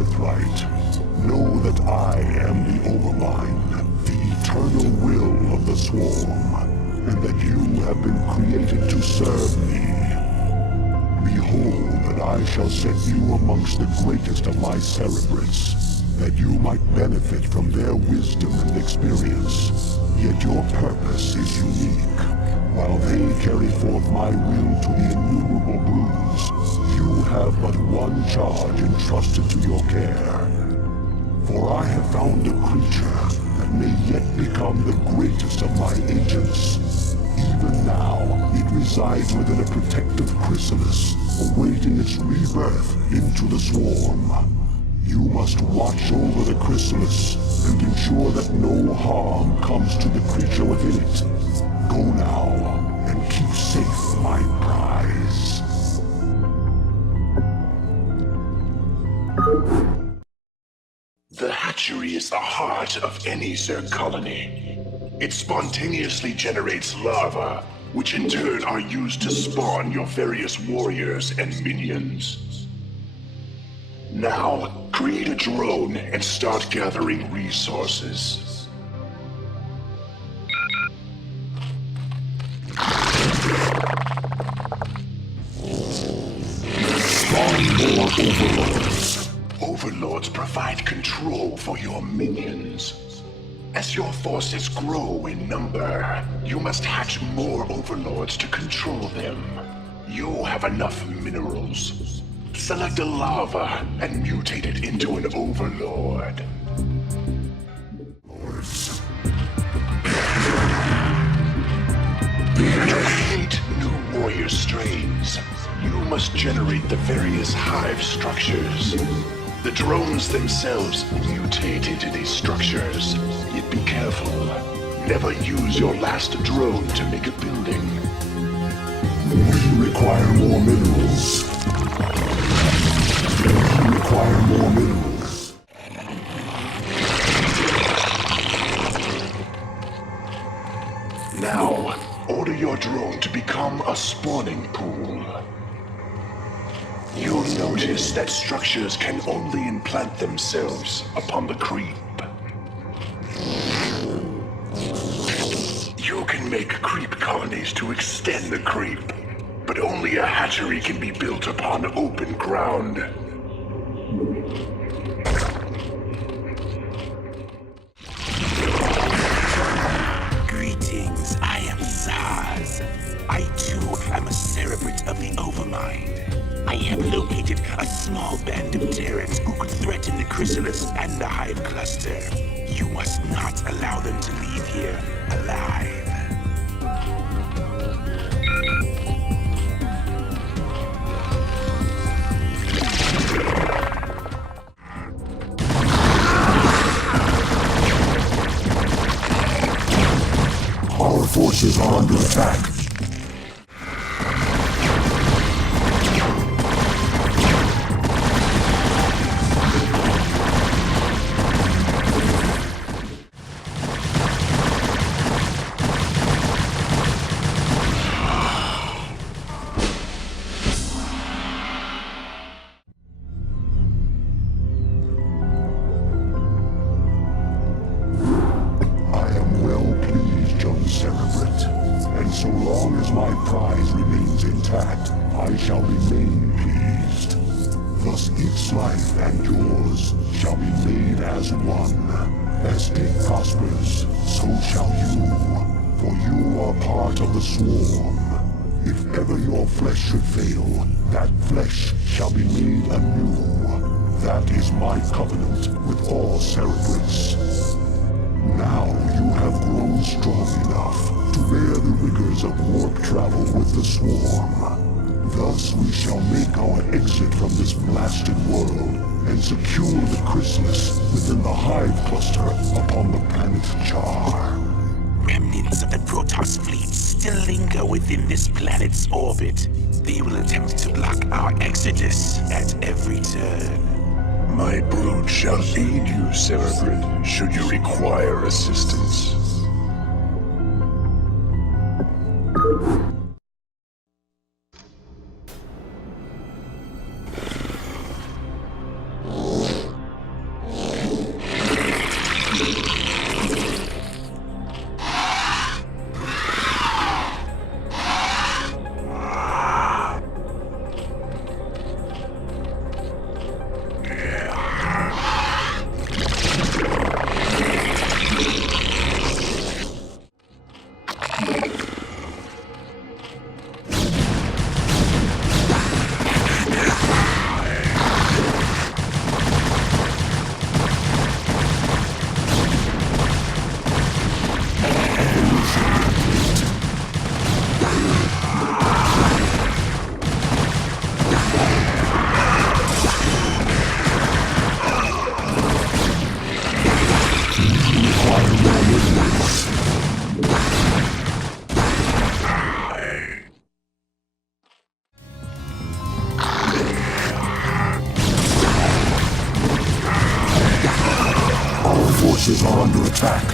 birthright. Know that I am the Overmind, the eternal will of the Swarm, and that you have been created to serve me. Behold that I shall set you amongst the greatest of my Cerebrates, that you might benefit from their wisdom and experience. Yet your purpose is unique. While they carry forth my will to the innumerable brews, you have but one charge entrusted to your care. For I have found a creature that may yet become the greatest of my agents. Even now, it resides within a protective chrysalis, awaiting its rebirth into the swarm. You must watch over the chrysalis and ensure that no harm comes to the creature within it. Go now, and keep safe my prize. The hatchery is the heart of any Zerg colony. It spontaneously generates larvae, which in turn are used to spawn your various warriors and minions. Now, create a drone and start gathering resources. Spawn more overlords. Overlords provide control for your minions. As your forces grow in number, you must hatch more overlords to control them. You have enough minerals. Select a larva and mutate it into an overlord. To create new warrior strains, you must generate the various hive structures. The drones themselves mutate into these structures. Yet be careful. Never use your last drone to make a building. We require more minerals. We require more minerals. Now, order your drone to become a spawning pool. You'll notice that structures can only implant themselves upon the creep. You can make creep colonies to extend the creep, but only a hatchery can be built upon open ground. Greetings, I am Zaz. I too am a cerebrate of the Overmind. I have located a small band of Terrans who could threaten the chrysalis and the hive cluster. You must not allow them to leave here alive. Our forces are under attack. And so long as my prize remains intact, I shall remain pleased. Thus its life and yours shall be made as one. As it prospers, so shall you, for you are part of the swarm. If ever your flesh should fail, that flesh shall be made anew. That is my covenant with all Cerebrates. Now you have grown strong enough to bear the rigors of warp travel with the swarm. Thus we shall make our exit from this blasted world and secure the chrysalis within the hive cluster upon the planet Char. Remnants of the Protoss fleet still linger within this planet's orbit. They will attempt to block our exodus at every turn. My brood shall aid you, Cerebrate, should you require assistance. attack.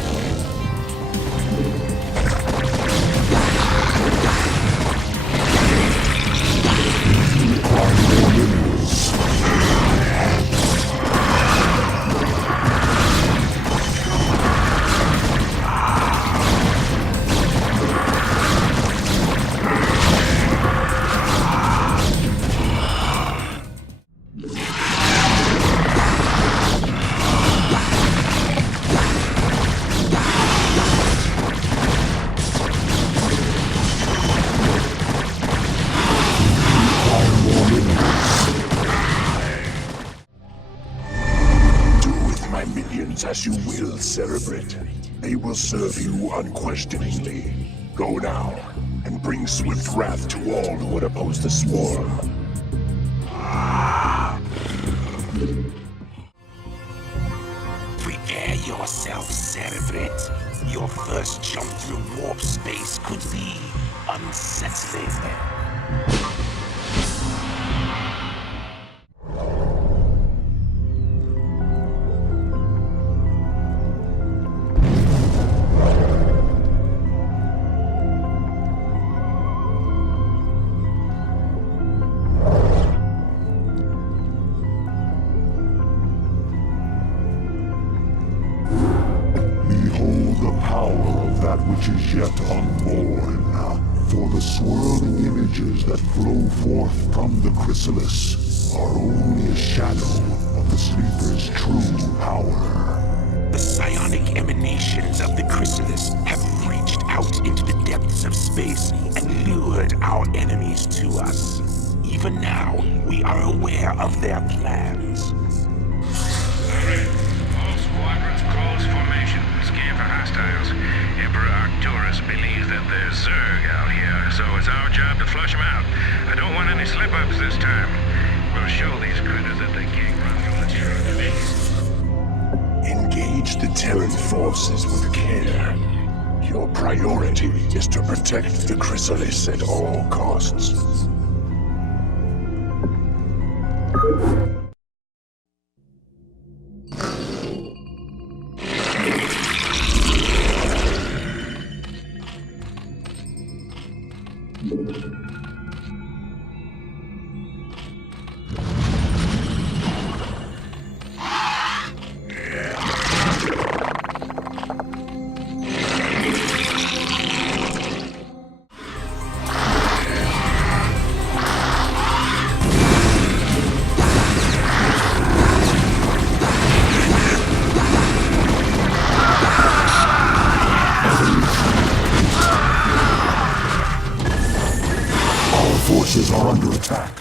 Require more minerals. As you will, Cerebrate. They will serve you unquestioningly. Go now, and bring swift wrath to all who would oppose the swarm. Prepare yourself, Cerebrate. Your first jump through warp space could be unsettling. Which is yet unborn, for the swirling images that flow forth from the chrysalis are only a shadow of the sleeper's true power. The psionic emanations of the chrysalis have reached out into the depths of space and lured our enemies to us. Even now, we are aware of their plans. Alright, all squadrons, close formation. Scan for hostiles. Emperor Arcturus believes that there's Zerg out here, so it's our job to flush them out. I don't want any slip-ups this time. We'll show these critters that they can't run from the truth. Engage the Terran forces with care. Your priority is to protect the chrysalis at all costs. Forces are under attack.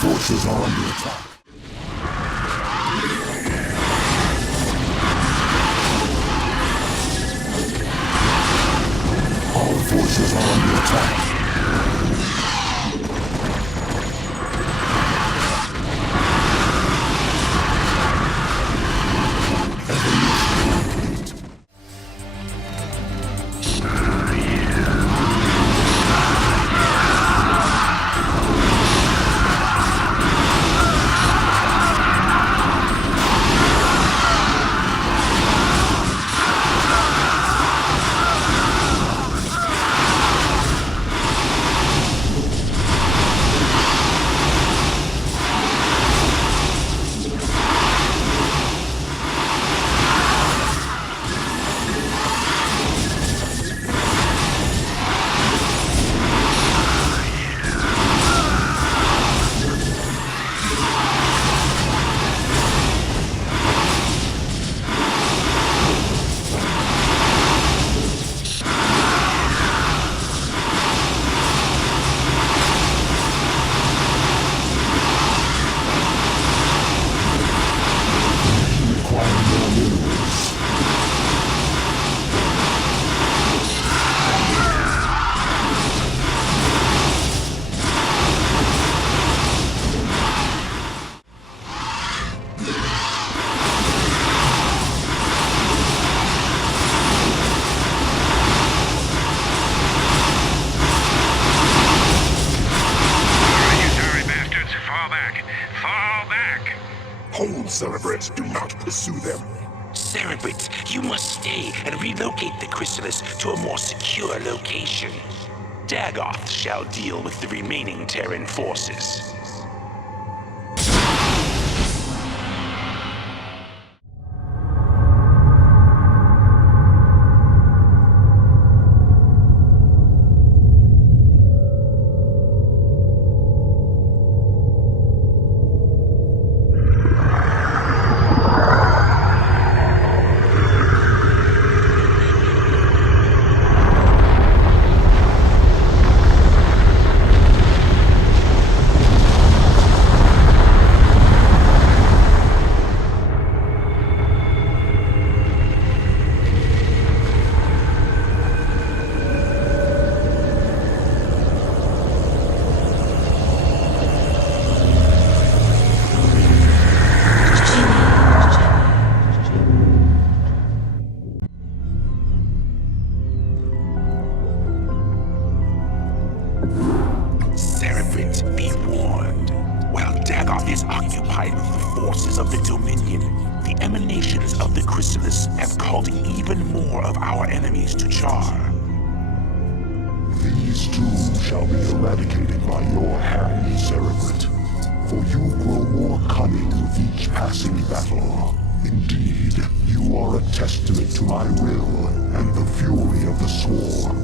Forces are under attack. Our forces are under attack. Cerebrate. Do not pursue them. Cerebrate, you must stay and relocate the chrysalis to a more secure location. Dagoth shall deal with the remaining Terran forces. Be warned. While Dagoth is occupied with the forces of the Dominion, the emanations of the chrysalis have called even more of our enemies to Char. These too shall be eradicated by your hand, Cerebrate. For you grow more cunning with each passing battle. Indeed, you are a testament to my will and the fury of the Swarm.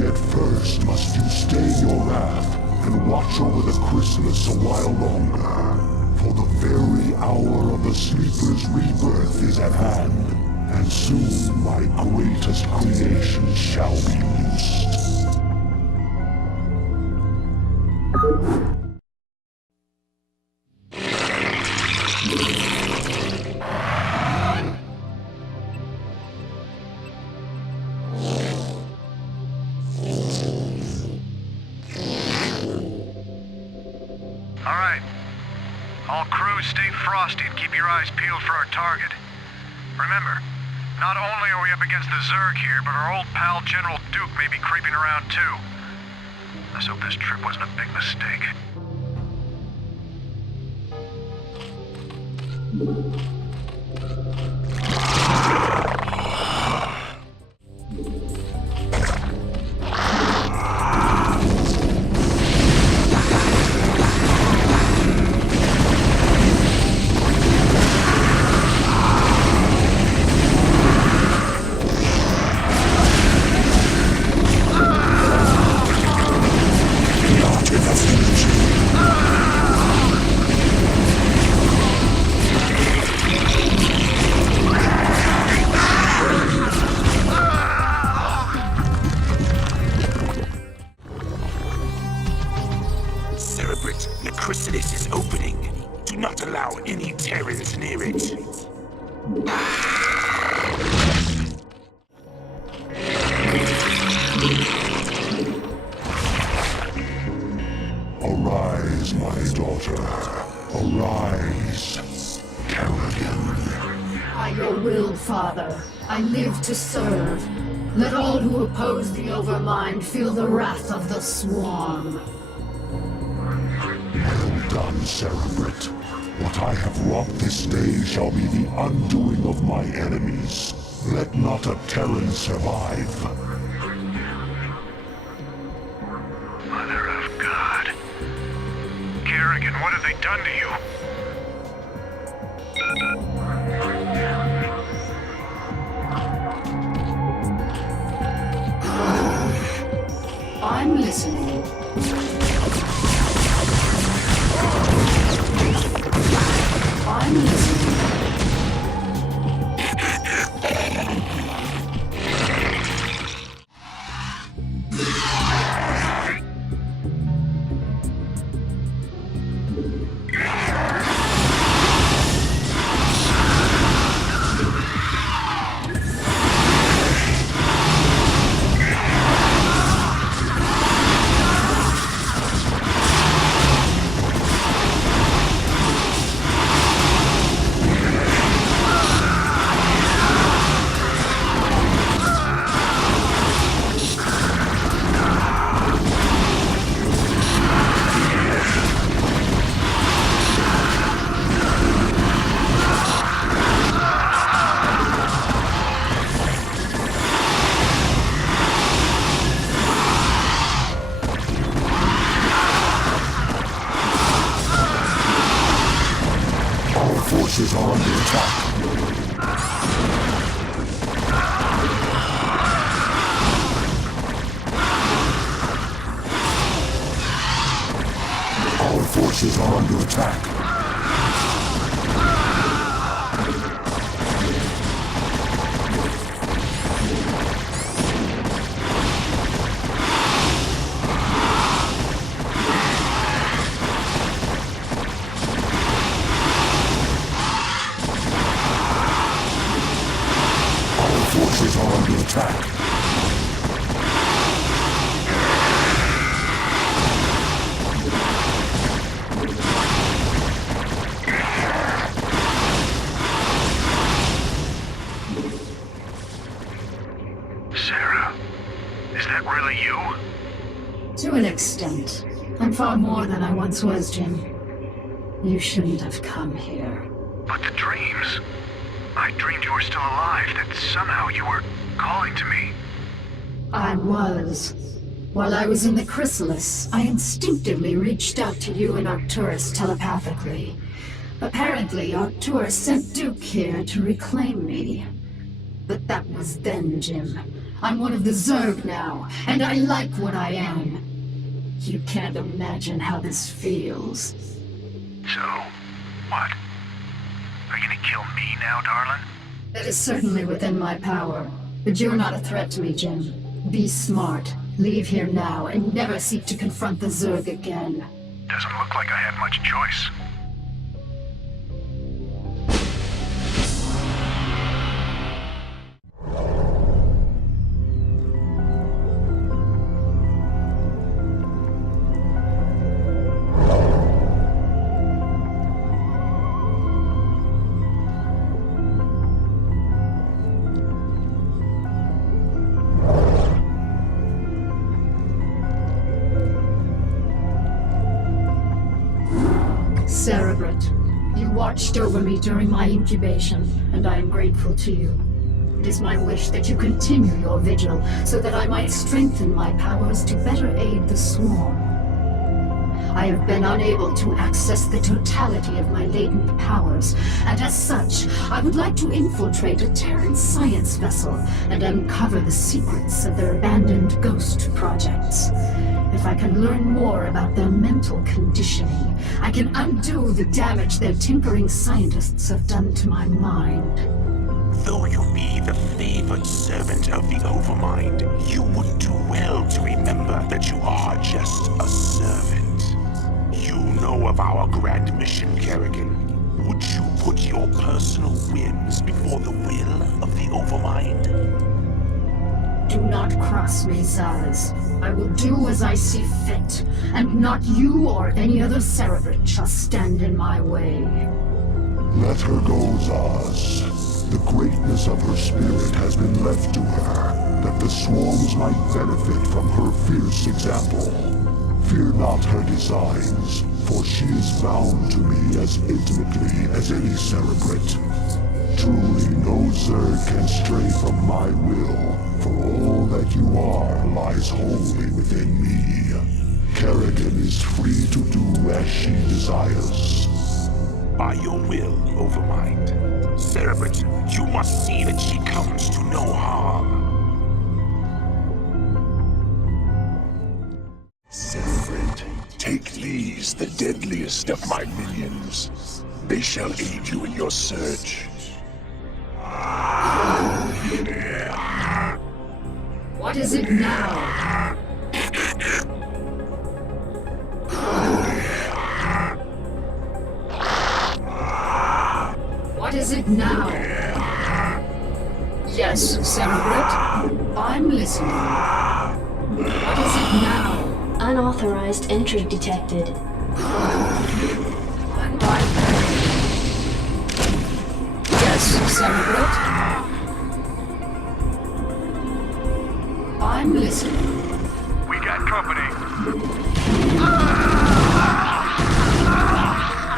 Yet first must you stay your wrath and watch over the chrysalis a while longer. For the very hour of the Sleeper's rebirth is at hand, and soon my greatest creation shall be loosed. Alright. All crews stay frosty and keep your eyes peeled for our target. Remember, not only are we up against the Zerg here, but our old pal General Duke may be creeping around too. Let's hope this trip wasn't a big mistake. Cerebrate, the chrysalis is opening. Do not allow any Terrans near it. Arise, my daughter. Arise, Kerrigan. By your will, Father, I live to serve. Let all who oppose the Overmind feel the wrath of the Swarm. Well done, Cerebrate. What I have wrought this day shall be the undoing of my enemies. Let not a Terran survive. Mother of God. Kerrigan, what have they done to you? I'm listening. I'm listening. forces are under attack. Our forces are under attack. Our forces are under attack. Sarah, is that really you? To an extent. I'm far more than I once was, Jim. You shouldn't have come here. But the dreams. I dreamed you were still alive, that somehow you were calling to me. I was. While I was in the chrysalis, I instinctively reached out to you and Arcturus telepathically. Apparently, Arcturus sent Duke here to reclaim me. But that was then, Jim. I'm one of the Zerg now, and I like what I am. You can't imagine how this feels. So, what? Are you gonna kill me now, darling? That is certainly within my power. But you're not a threat to me, Jim. Be smart. Leave here now, and never seek to confront the Zerg again. Doesn't look like I had much choice. Cerebrate, you watched over me during my incubation, and I am grateful to you. It is my wish that you continue your vigil, so that I might strengthen my powers to better aid the swarm. I have been unable to access the totality of my latent powers, and as such, I would like to infiltrate a Terran science vessel and uncover the secrets of their abandoned ghost projects. If I can learn more about their mental conditioning, I can undo the damage their tinkering scientists have done to my mind. Though you be the favored servant of the Overmind, you would do well to remember that you are just a servant. You know of our grand mission, Kerrigan. Would you put your personal whims before the will of the Overmind? Do not cross me, Zaz. I will do as I see fit, and not you or any other Cerebrate shall stand in my way. Let her go, Zaz. The greatness of her spirit has been left to her, that the swarms might benefit from her fierce example. Fear not her designs, for she is bound to me as intimately as any Cerebrate. Truly no Zerg can stray from my will, for all that you are lies wholly within me. Kerrigan is free to do as she desires. By your will, Overmind. Cerebrate, you must see that she comes to no harm. Cerebrate, take these, the deadliest of my minions. They shall aid you in your search. What is it now? What is it now? Yes, Cerebrate. I'm listening. What is it now? Unauthorized entry detected. Yes, Cerebrate. I'm listening. We got company.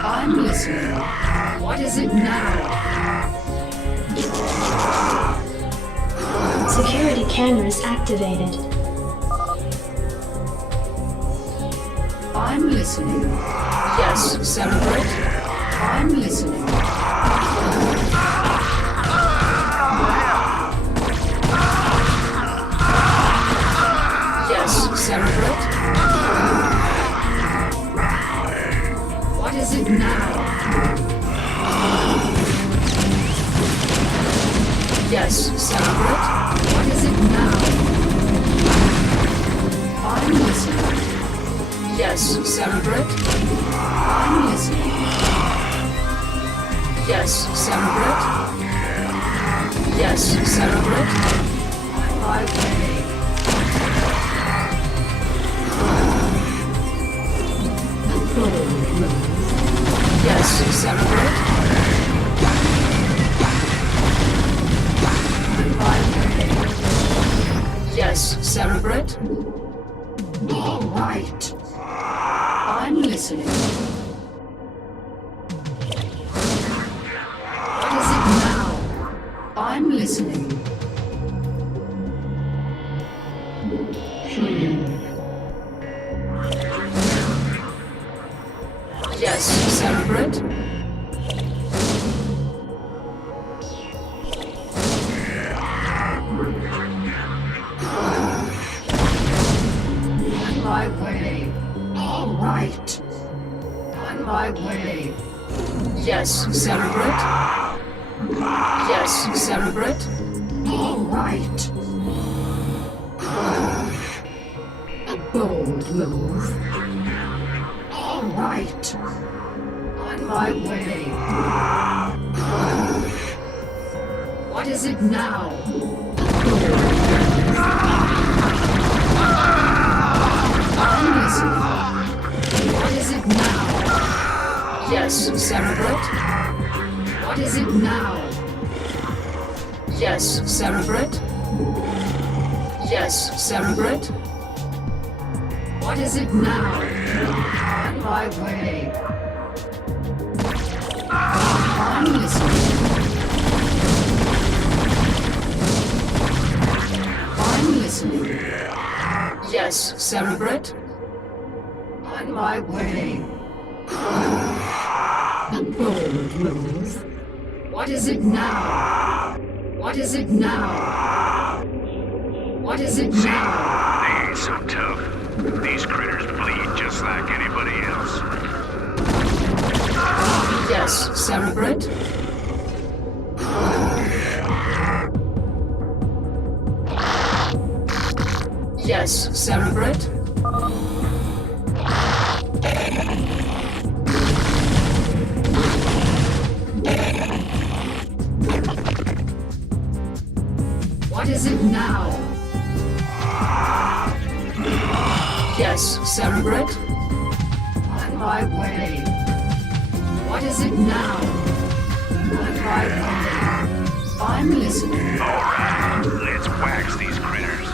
I'm listening. What is it now? Security cameras activated. I'm listening. Yes, Cerebrate. I'm listening. Yes, Cerebrate. What is it now? I'm listening. Yes, Cerebrate. I'm listening. Yes, Cerebrate. Yes, Cerebrate. My way. Yes, Cerebrate. My way. Yes, Cerebrate. All right. I'm listening. What is it now? I'm listening. Yes, Cerebrate. On my way. All right. On my way. Yes, Cerebrate. Yes, Cerebrate. All right. A bold move. All right. On my way. What is it now? I'm listening. What is it now? Yes, Cerebrate. What is it now? Yes, Cerebrate. Yes, Cerebrate. What is it now? On my way. I'm listening. I'm listening. Yes, Cerebrate. On my way. A bold move. What is it now? What is it now? What is it now? They ain't so tough. These critters bleed just like anybody else. Yes, Cerebrate. Yes, Cerebrate. What is it now? Yes, Cerebrate. On my way. What is it now? On my way. I'm listening. All right, let's wax these critters.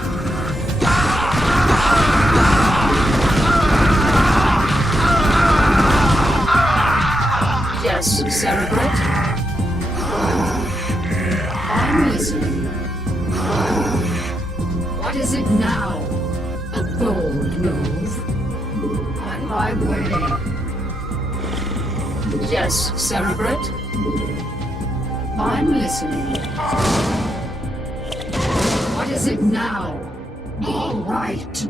Yes, Cerebrate. I'm listening. What is it now? A bold move. On my way. Yes, Cerebrate. I'm listening. What is it now? All right.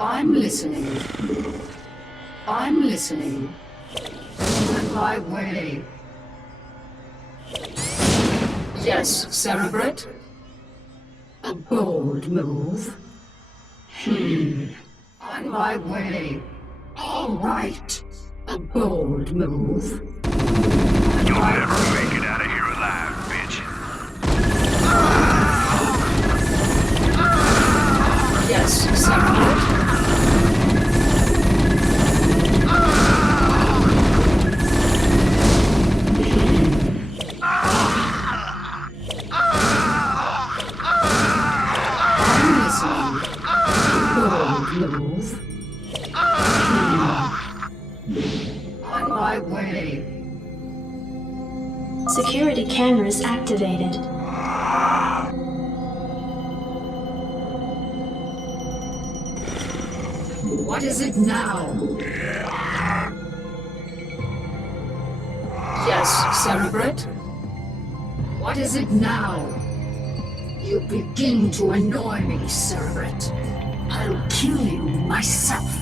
I'm listening. I'm listening. On my way. Yes, Cerebrate. A bold move. On my way. All right. A bold move. You'll never make it out of here alive, bitch. Yes, Cerebrate. Move. On my way. Security cameras activated. What is it now? Yes, Cerebrate. What is it now? You begin to annoy me, Cerebrate. I'll kill you myself.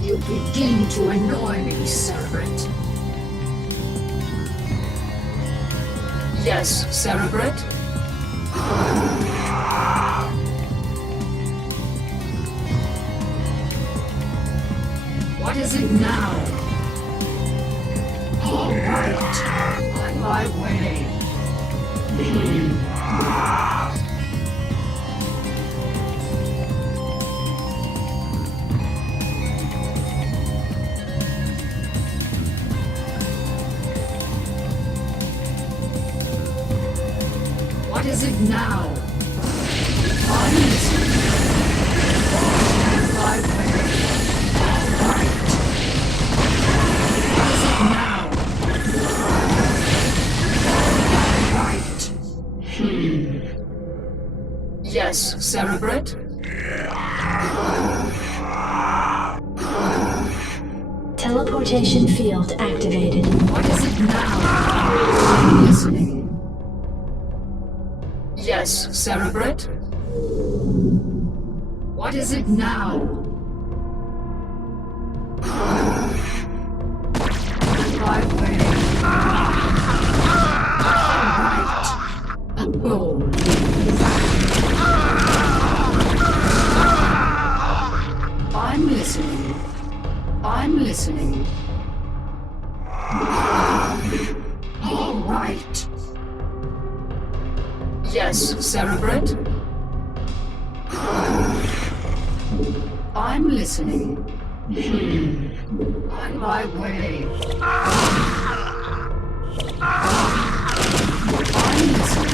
You begin to annoy me, Cerebrate. Yes, Cerebrate? What is it now? All right, on my way. What is it now? On my way. All right. What is it now? Yes, Cerebrate? Teleportation field activated. What is it now? I'm listening. Yes, Cerebrate? What is it now? My way. All right. A goal. I'm listening. I'm listening. All right. Yes, Cerebrate? I'm listening. On my way. I'm listening.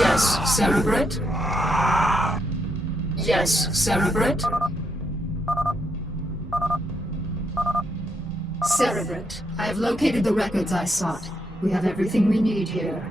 Yes, Cerebrate? Yes, Cerebrate? Cerebrate, I have located the records I sought. We have everything we need here.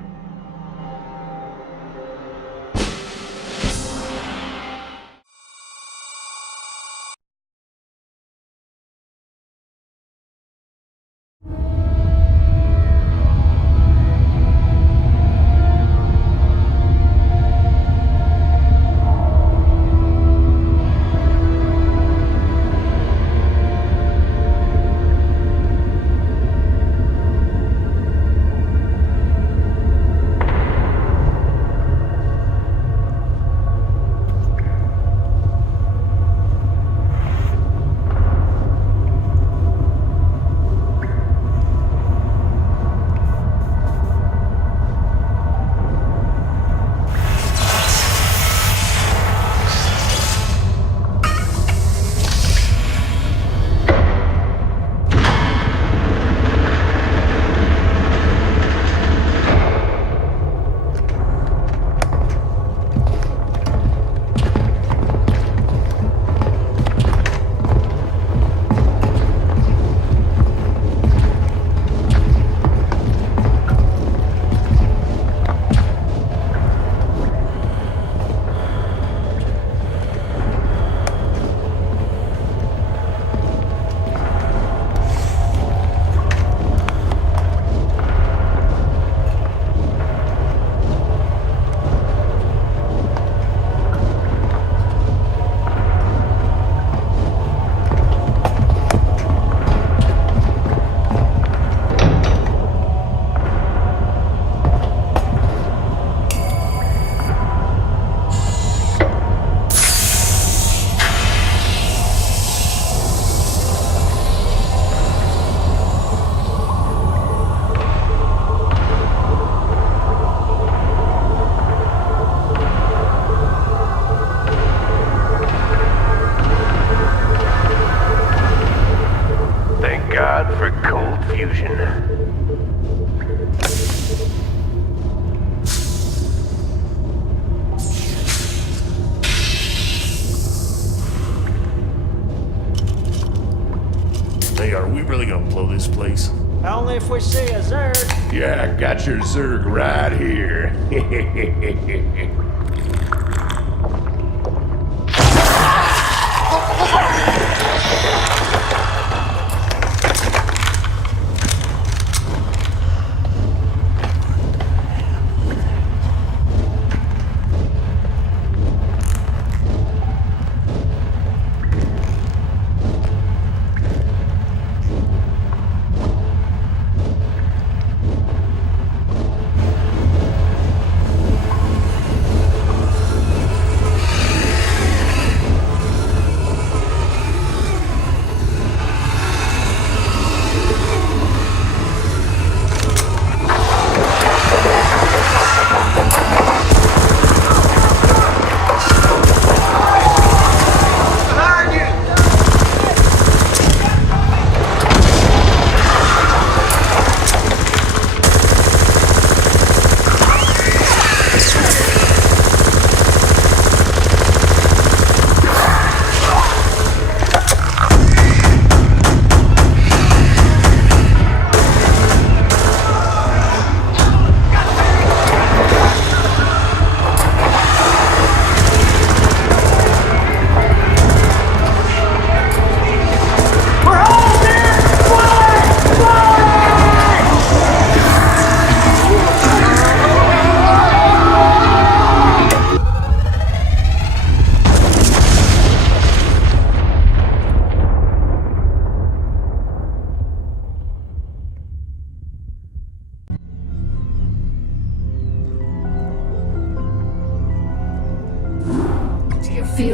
Hey, are we really gonna blow this place? Only if we see a Zerg. Yeah, I got your Zerg right here.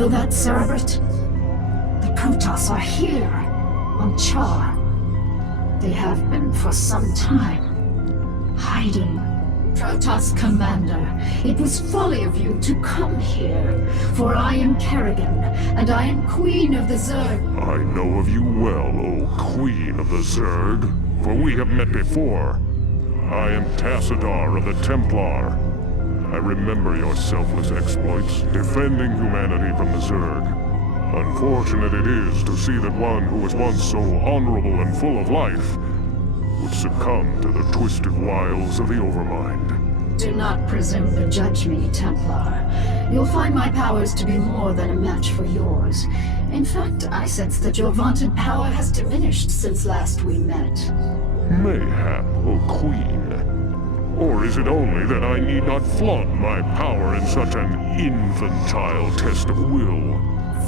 feel that, Cerebrate? The Protoss are here, on Char. They have been for some time, hiding. Protoss Commander, it was folly of you to come here, for I am Kerrigan, and I am Queen of the Zerg. I know of you well, O Queen of the Zerg, for we have met before. I am Tassadar of the Templar. I remember your selfless exploits, defending humanity from the Zerg. Unfortunate it is to see that one who was once so honorable and full of life would succumb to the twisted wiles of the Overmind. Do not presume to judge me, Templar. You'll find my powers to be more than a match for yours. In fact, I sense that your vaunted power has diminished since last we met. Mayhap, O Queen. Or is it only that I need not flaunt my power in such an infantile test of will?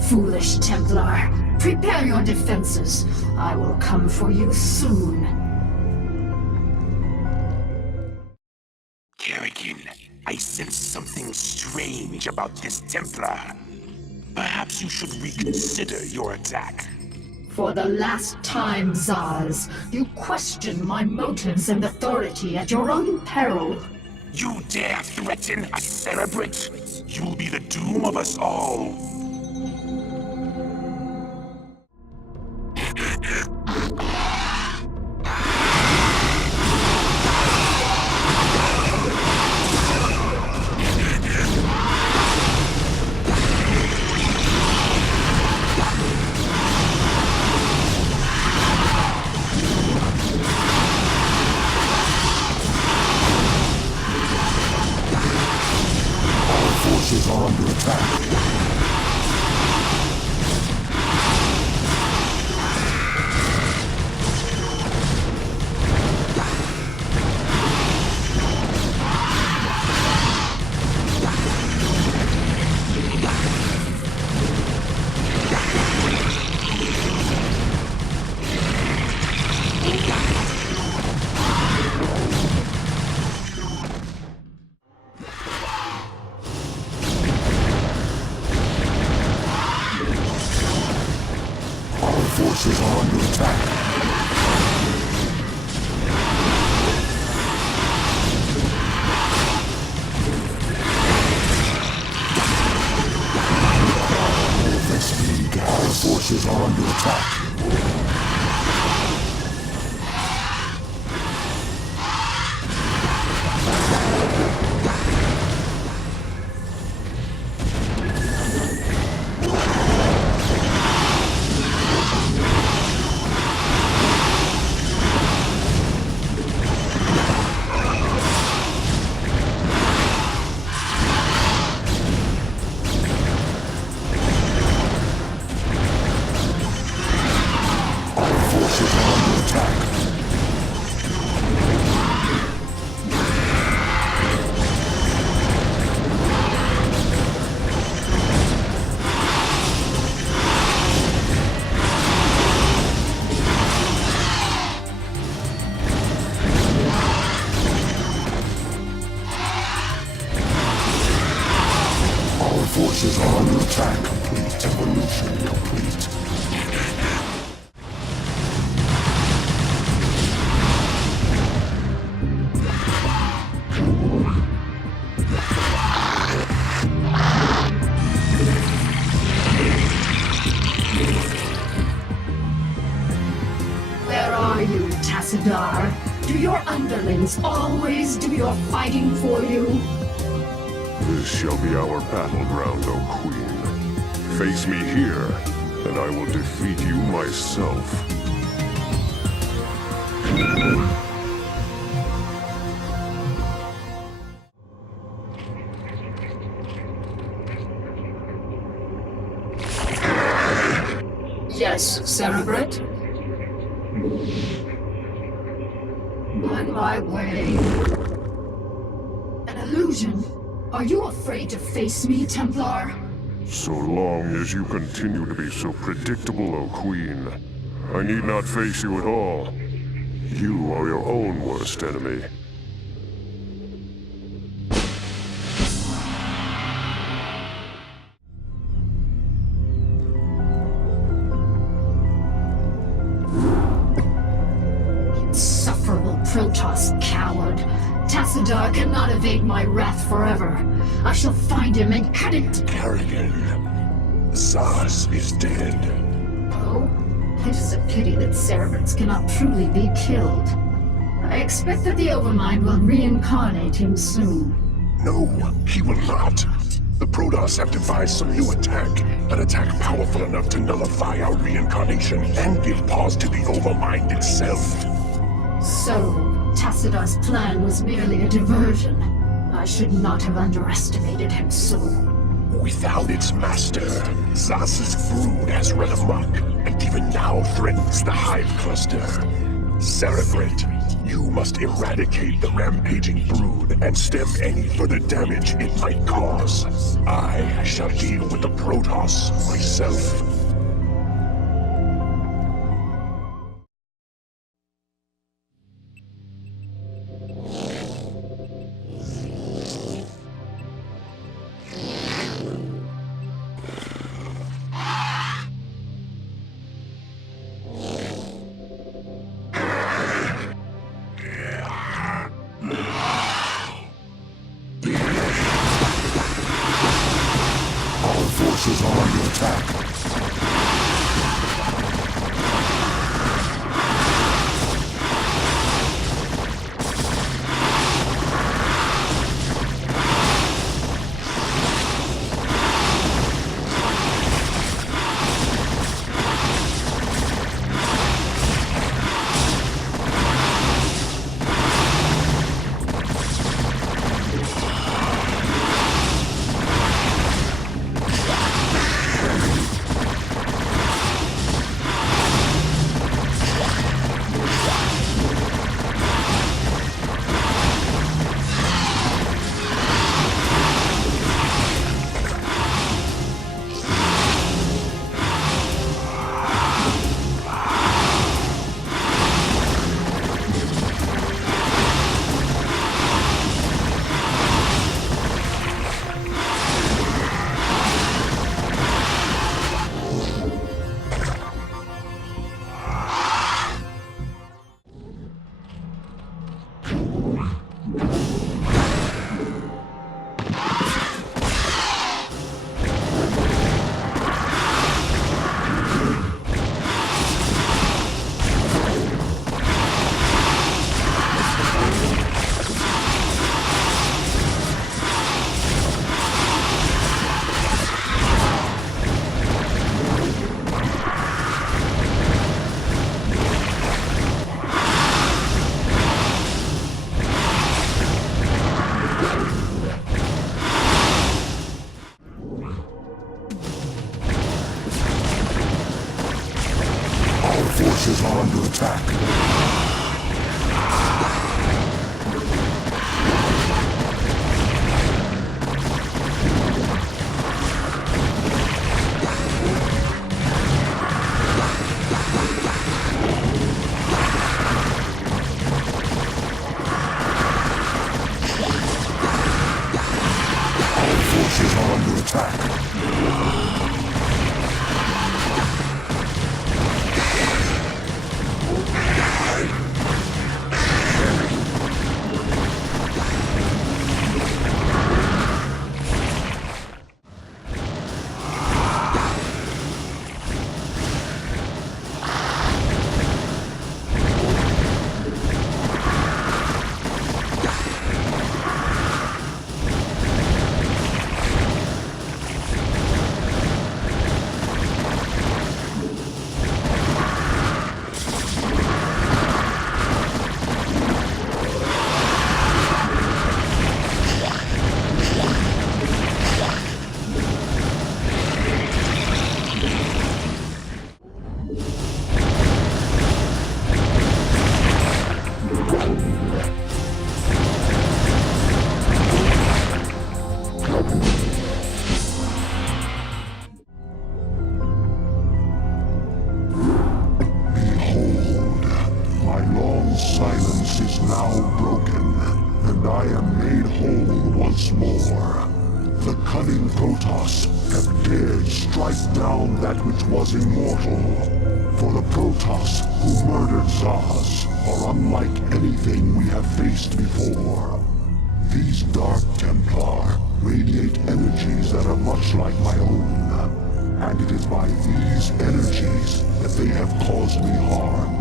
Foolish Templar. Prepare your defenses. I will come for you soon. Kerrigan, I sense something strange about this Templar. Perhaps you should reconsider your attack. For the last time, Zaz, you question my motives and authority at your own peril. You dare threaten a Cerebrate? You'll be the doom of us all. Forces are under attack. Forces are under attack. Our forces are under attack. Forces are under attack. Complete. Evolution complete. Where are you, Tassadar? Do your underlings always do your fighting for you? This shall be our battleground, O Queen. Face me here, and I will defeat you myself. Yes, Cerebrate? On my way. An illusion? Are you afraid to face me, Templar? So long as you continue to be so predictable, O Queen, I need not face you at all. You are your own worst enemy. Protoss, coward. Tassadar cannot evade my wrath forever. I shall find him and cut it. Kerrigan, Zaz is dead. Oh, it is a pity that cerebrates cannot truly be killed. I expect that the Overmind will reincarnate him soon. No, he will not. The Protoss have devised some new attack. An attack powerful enough to nullify our reincarnation and give pause to the Overmind itself. So, Tassadar's plan was merely a diversion. I should not have underestimated him so. Without its master, Zaz's brood has run amok, and even now threatens the Hive Cluster. Cerebrate, you must eradicate the rampaging brood and stem any further damage it might cause. I shall deal with the Protoss myself. Forces are under attack. Forces are under attack. Forces are under attack. Silence is now broken, and I am made whole once more. The cunning Protoss have dared strike down that which was immortal. For the Protoss who murdered Zaz are unlike anything we have faced before. These Dark Templar radiate energies that are much like my own, and it is by these energies that they have caused me harm.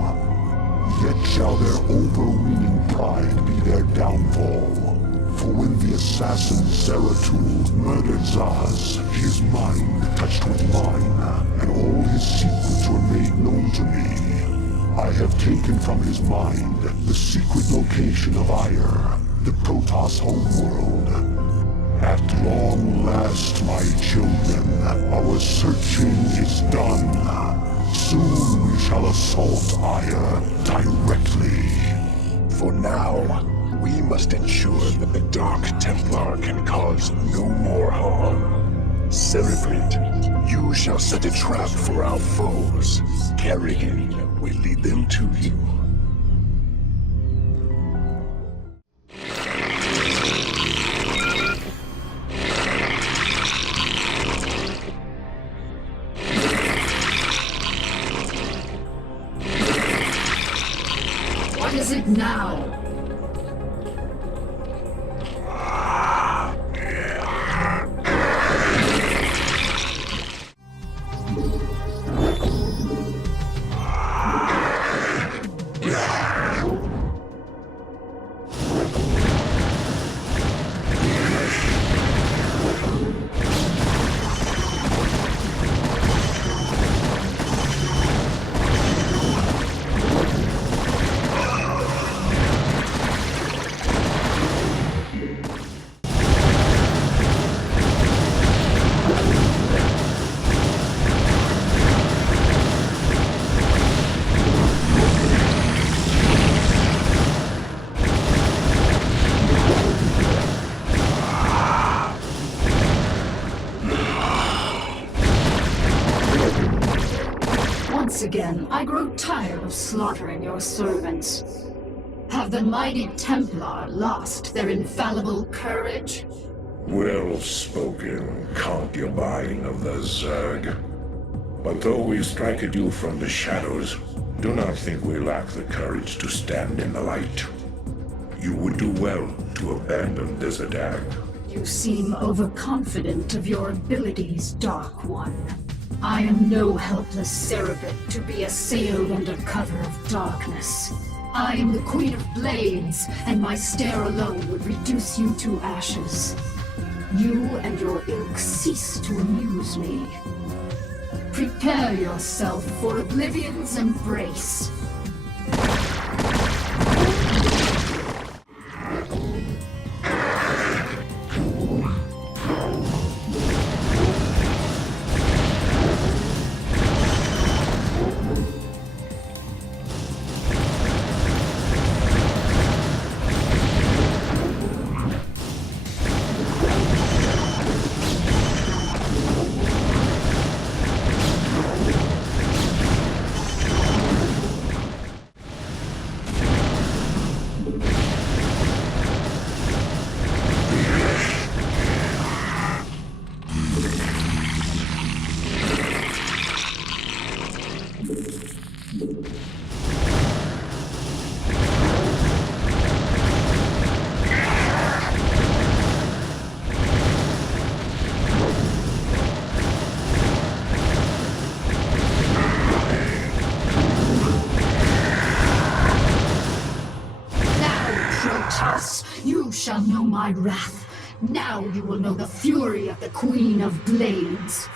Yet shall their overweening pride be their downfall. For when the assassin Zeratul murdered Zaz, his mind touched with mine, and all his secrets were made known to me. I have taken from his mind the secret location of Ire, the Protoss homeworld. At long last, my children, our searching is done. Soon we shall assault Ire directly. For now, we must ensure that the Dark Templar can cause no more harm. Cerebrate, you shall set a trap for our foes. Kerrigan will lead them to you. What is it now? Once again, I grow tired of slaughtering your servants. Have the mighty Templar lost their infallible courage? Well spoken, concubine of the Zerg. But though we strike at you from the shadows, do not think we lack the courage to stand in the light. You would do well to abandon this attack. You seem overconfident of your abilities, Dark One. I am no helpless cerebrate to be assailed under cover of darkness. I am the Queen of Blades, and my stare alone would reduce you to ashes. You and your ilk cease to amuse me. Prepare yourself for Oblivion's embrace. You shall know my wrath. Now you will know the fury of the Queen of Blades.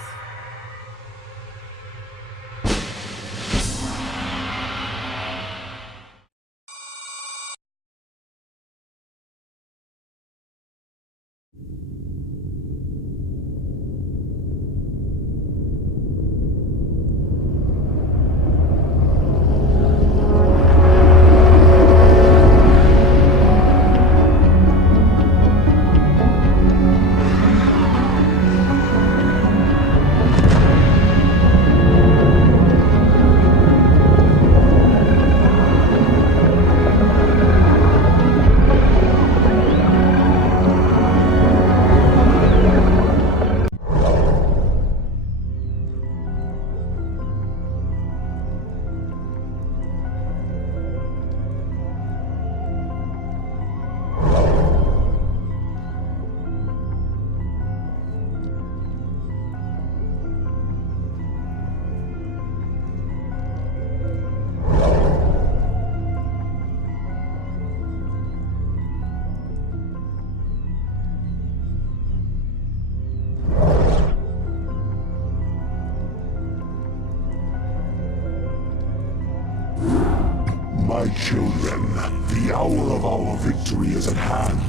my children, the hour of our victory is at hand.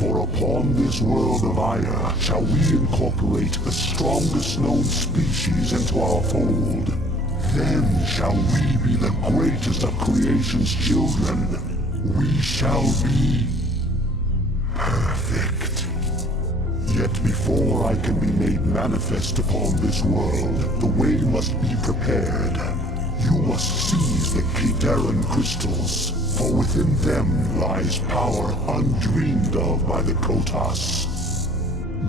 For upon this world of Aya shall we incorporate the strongest known species into our fold. Then shall we be the greatest of creation's children. We shall be perfect. Yet before I can be made manifest upon this world, the way must be prepared. You must seize the Kidaran crystals, for within them lies power undreamed of by the Kotas.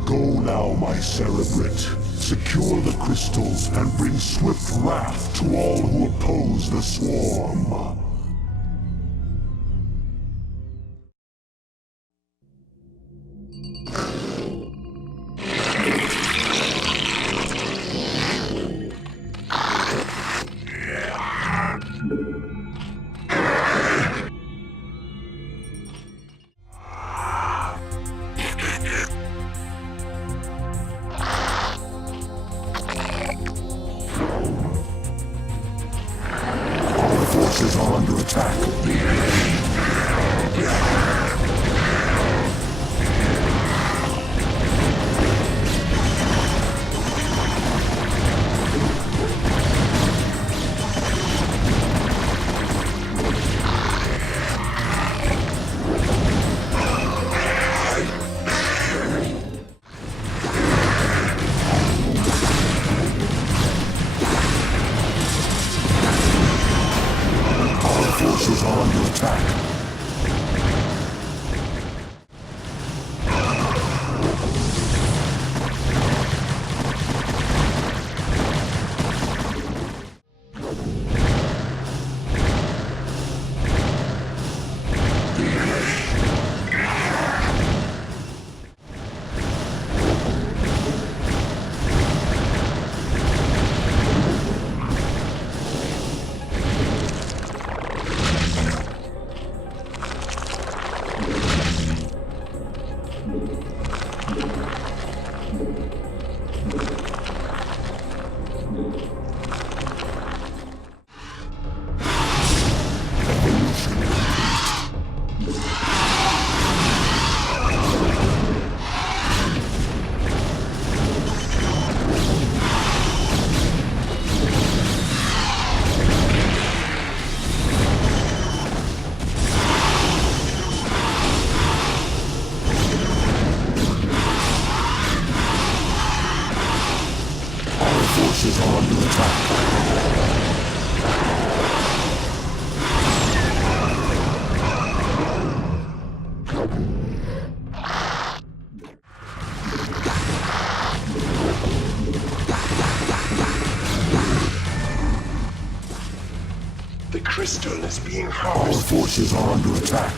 Go now, my Cerebrate. Secure the crystals and bring swift wrath to all who oppose the swarm. Forces are under attack. Forces are under attack. Forces are under attack. The crystal is being Our harvested. forces are under attack.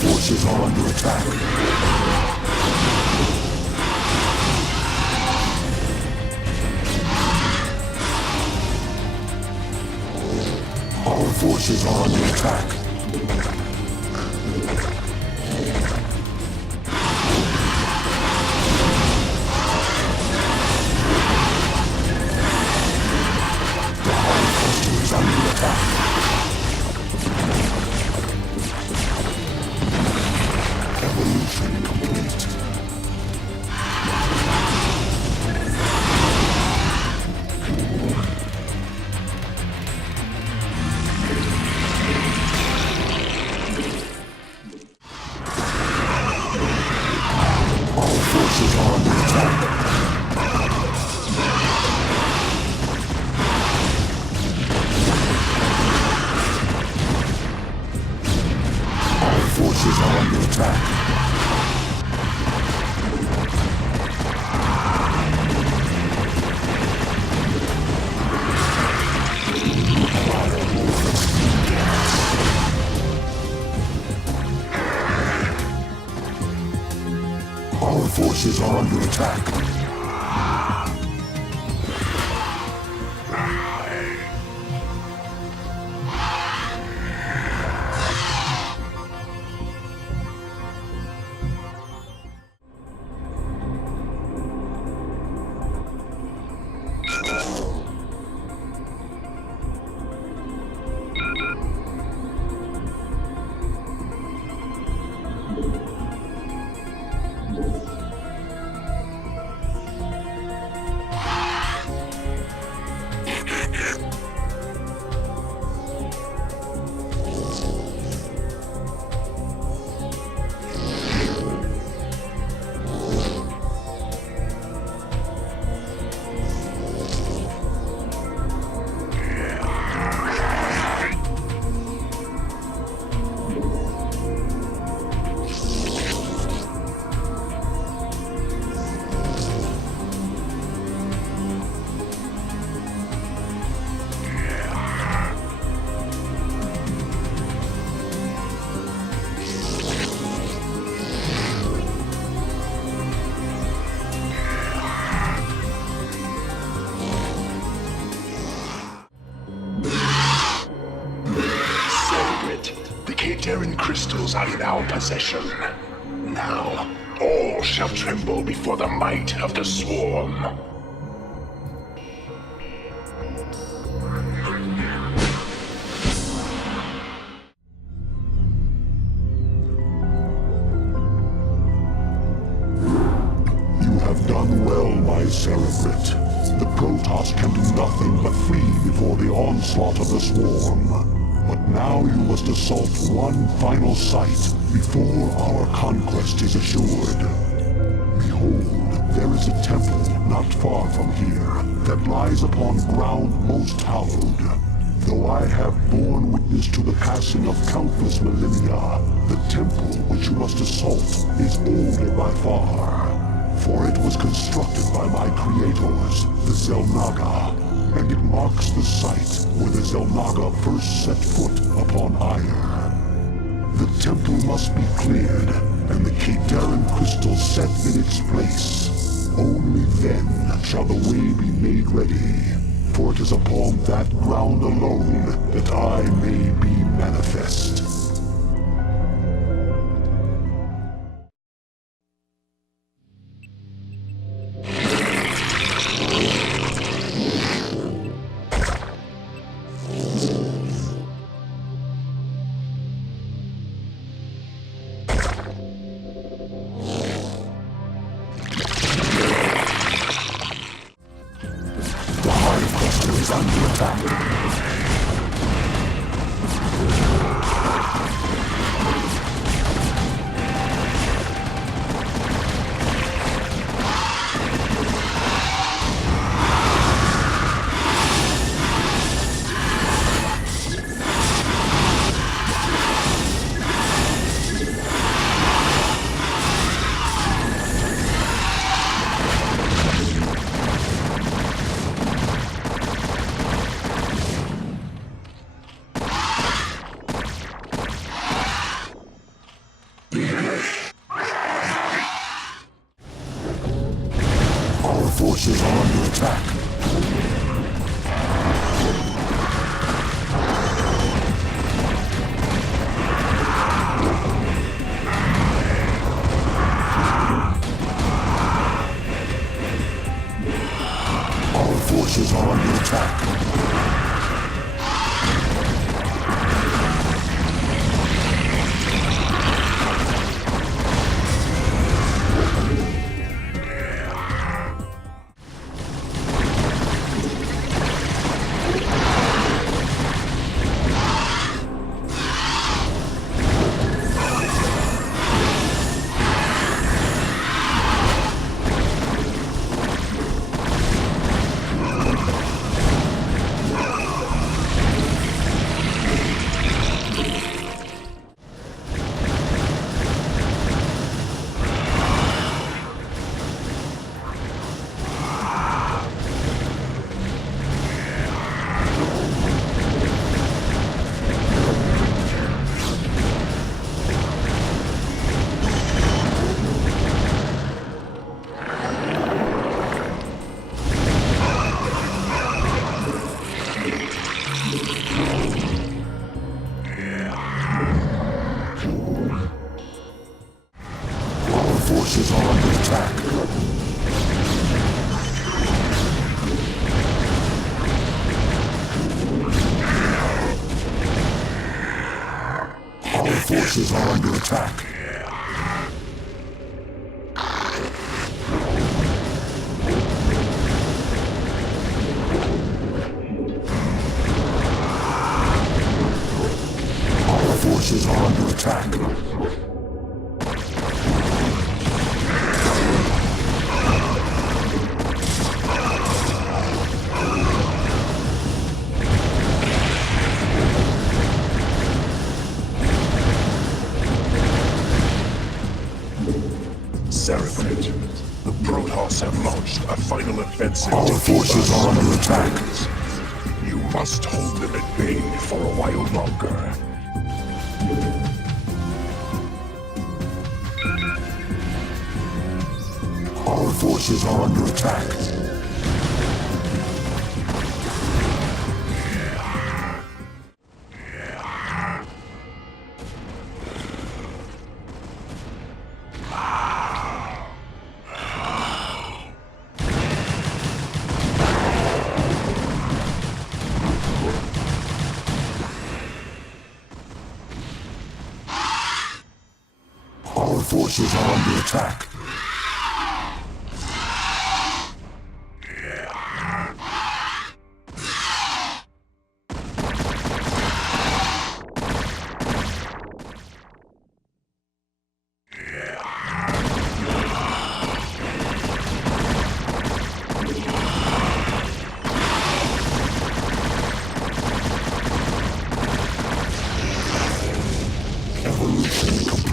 Forces are under attack. Our forces are under attack. The High Cluster is under attack. Evolution complete. All forces are under attack. All forces are under attack. Our forces are under attack. crystals are in our possession. Now, all shall tremble before the might of the Swarm. You have done well, my Cerebrate. The Protoss can do nothing but flee before the onslaught of the Swarm. But now you must assault one final site before our conquest is assured. Behold, there is a temple not far from here that lies upon ground most hallowed. Though I have borne witness to the passing of countless millennia, the temple which you must assault is older by far. For it was constructed by my creators, the Xel'Naga, and it marks the site where the Xel'Naga first set foot upon Aiur. The temple must be cleared, and the Kadaran crystal set in its place. Only then shall the way be made ready, for it is upon that ground alone that I may be manifest. Forces are under attack. Our forces are under attack. Forces are under attack. Our forces are under attack. Our forces are under attack. Cerebrate, the Protoss have launched a final offensive. Our forces are under attack. You must hold them at bay for a while longer. Our forces are under attack. forces are under attack.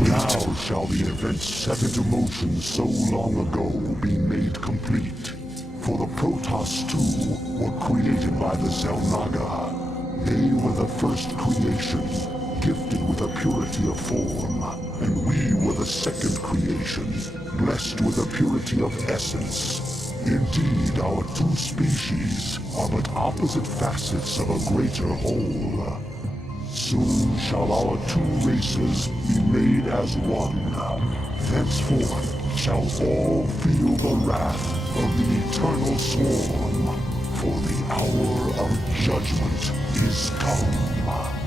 Now shall the events set into motion so long ago be made complete. For the Protoss too were created by the Xel'Naga. They were the first creation, gifted with a purity of form, and we were the second creation, blessed with a purity of essence. Indeed, our two species are but opposite facets of a greater whole. Soon shall our two races be made as one. Thenceforth shall all feel the wrath of the eternal swarm, for the hour of judgment is come.